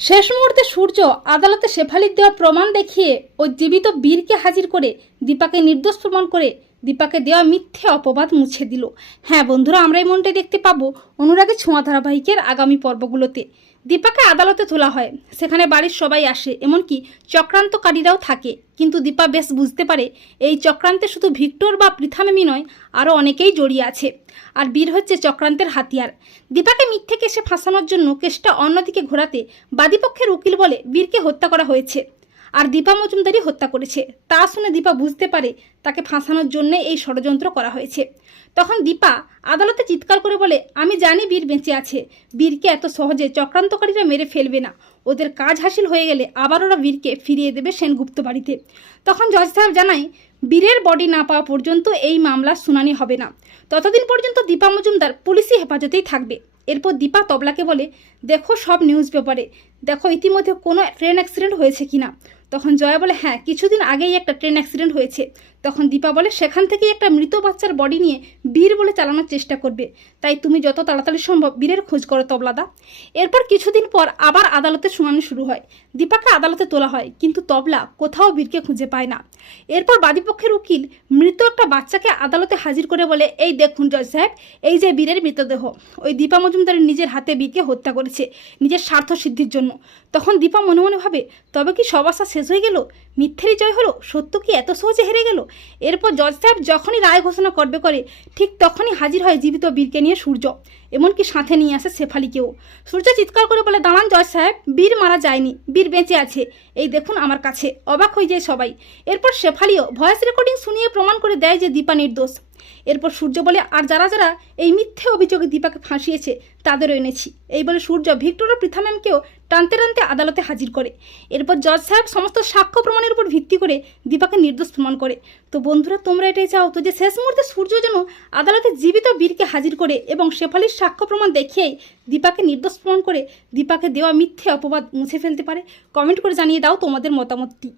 শেষ মুহূর্তে সূর্য আদালতে শেফালির দেওয়া প্রমাণ দেখিয়ে ওই জীবিত বীরকে হাজির করে দীপাকে নির্দোষ প্রমাণ করে দীপাকে দেওয়া মিথ্যে অপবাদ মুছে দিল। হ্যাঁ বন্ধুরা আমরা এমনটাই দেখতে পাবো অনুরাগের ছোঁয়া ধারাবাহিকের আগামী পর্বগুলোতে। দীপাকে আদালতে তোলা হয়, সেখানে বাড়ির সবাই আসে, এমনকি চক্রান্তকারীরাও থাকে। কিন্তু দীপা বেশ বুঝতে পারে, এই চক্রান্তে শুধু ভিক্টর বা পৃথামেমি নয়, আরও অনেকেই জড়িয়ে আছে। আর বীর হচ্ছে চক্রান্তের হাতিয়ার। দীপাকে মিথ্যে কেসে ফাঁসানোর জন্য কেসটা অন্যদিকে ঘোরাতে বাদীপক্ষের উকিল বলে বীরকে হত্যা করা হয়েছে। আর দীপা মজুমদারই হত্যা করেছে। তা শুনে দীপা বুঝতে পারে তাকে ফাঁসানোর জন্য এই ষড়যন্ত্র করা হয়েছে। তখন দীপা আদালতে চিৎকার করে বলে, আমি জানি বীর বেঁচে আছে। বীরকে এত সহজে চক্রান্তকারীরা মেরে ফেলবে না। ওদের কাজ হাসিল হয়ে গেলে আবার ওরা বীরকে ফিরিয়ে দেবে সেনগুপ্ত বাড়িতে। তখন জজ সাহেব জানায়, বীরের বডি না পাওয়া পর্যন্ত এই মামলার শুনানি হবে না। ততদিন পর্যন্ত দীপা মজুমদার পুলিশি হেফাজতেই থাকবে। এরপর দীপা তবলাকে বলে, দেখো সব নিউজ পেপারে। দেখো ইতিমধ্যে কোনো ট্রেন অ্যাক্সিডেন্ট হয়েছে কিনা। তখন জয়া বলে হ্যাঁ কিছুদিন আগেই একটা ট্রেন অ্যাক্সিডেন্ট হয়েছে। তখন দীপা বলে, সেখান থেকেই একটা মৃত বাচ্চার বডি নিয়ে বীর বলে চালানোর চেষ্টা করবে। তাই তুমি যত তাড়াতাড়ি সম্ভব বীরের খোঁজ করো তবলাদা। এরপর কিছুদিন পর আবার আদালতে শুনানি শুরু হয়। দীপাকে আদালতে তোলা হয়, কিন্তু তবলা কোথাও বীরকে খুঁজে পায় না। এরপর বাদীপক্ষের উকিল মৃত একটা বাচ্চাকে আদালতে হাজির করে বলে, এই দেখুন জজ সাহেব, এই যে বীরের মৃতদেহ। ওই দীপা মজুমদার নিজের হাতে বীরকে হত্যা করেছে, নিজের স্বার্থ সিদ্ধির জন্য। তখন দীপা মনে মনে ভাবে, তবে কি সব আশা শেষ হয়ে গেল? মিথ্যেরই জয় হলো? সত্য কি এত সহজে হেরে গেল? এরপর জজ সাহেব যখনই রায় ঘোষণা করবে করে, ঠিক তখনই হাজির হয় জীবিত বীরকে নিয়ে সূর্য। এমনকি সাথে নিয়ে আসে শেফালিকেও। সূর্য চিৎকার করে বলে দাঁড়ান জজ সাহেব, বীর মারা যায়নি, বীর বেঁচে আছে। এই দেখুন আমার কাছে, অবাক হয়ে যায় সবাই। এরপর শেফালিও ভয়েস রেকর্ডিং শুনিয়ে প্রমাণ করে দেয় যে দীপা নির্দোষ। এরপর সূর্য বলে, আর যারা যারা এই মিথ্যে অভিযোগে দীপাকে ফাঁসিয়েছে, তাদেরও এনেছি। এই বলে সূর্য ভিক্টর ও পৃথাম্যামকেও টানতে টানতে আদালতে হাজির করে। এরপর জজ সাহেব সমস্ত সাক্ষ্য প্রমাণের উপর ভিত্তি করে দীপাকে নির্দোষ প্রমাণ করে। তো বন্ধুরা, তোমরা এটাই চাও তো যে শেষ মুহূর্তে সূর্য যেন আদালতে জীবিত বীরকে হাজির করে এবং শেফালির সাক্ষ্য প্রমাণ দেখিয়েই দীপাকে নির্দোষ প্রমাণ করে দীপাকে দেওয়া মিথ্যে অপবাদ মুছে ফেলতে পারে? কমেন্ট করে জানিয়ে দাও তোমাদের মতামতটি।